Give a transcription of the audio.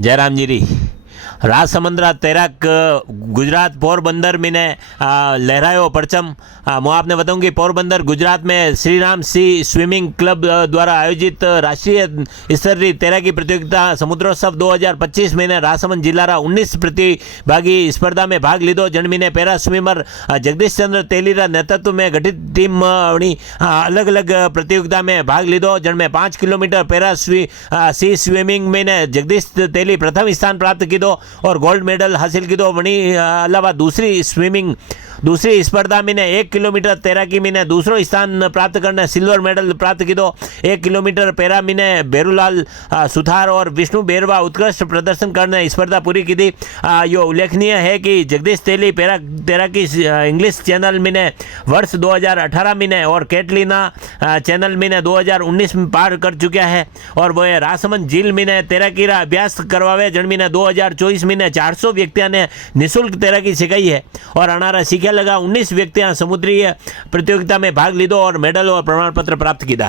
जयराम जीरी राजसमंद्रा तैराक गुजरात पोरबंदर में ने लहरायो परचम। मैं आपने बताऊं कि पोरबंदर गुजरात में श्री राम सी स्विमिंग क्लब द्वारा आयोजित राष्ट्रीय स्तरीय तैराकी प्रतियोगिता समुद्रोत्सव 2025 में राजसमंद जिल्लारा 19 प्रतिभागी स्पर्धा में भाग लीधो। जन्मीने पैरा स्विमर जगदीश चंद्र तेलीरा नेतृत्व में गठित टीम अलग अलग प्रतियोगिता में भाग लीधो। जिनमें 5 किलोमीटर पैरा सी स्विमिंग में जगदीश तेली प्रथम स्थान प्राप्त कीधो और गोल्ड मेडल हासिल कीधो। वही अलावा दूसरी स्पर्धा में 1 किलोमीटर तैराकी में दूसरो स्थान प्राप्त करने सिल्वर मेडल प्राप्त कीधो। 1 किलोमीटर पैरा में बेरूलाल सुथार और विष्णु बेरवा उत्कृष्ट प्रदर्शन करने स्पर्धा पूरी की थी। यो उल्लेखनीय है कि जगदीश तेली तैराकी इंग्लिश चैनल में वर्ष 2018 में और कैटलीना चैनल में 2019 में पार कर चुका है और वह राजसमंद झील में तैराकी का अभ्यास करवावे। जन्मीने 2024 में 400 व्यक्तियों ने निःशुल्क तैराकी सिखाई है और अनारा सीखे लगा 19 व्यक्तियां समुद्रीय प्रतियोगिता में भाग लीधो और मेडल और प्रमाण पत्र प्राप्त किया।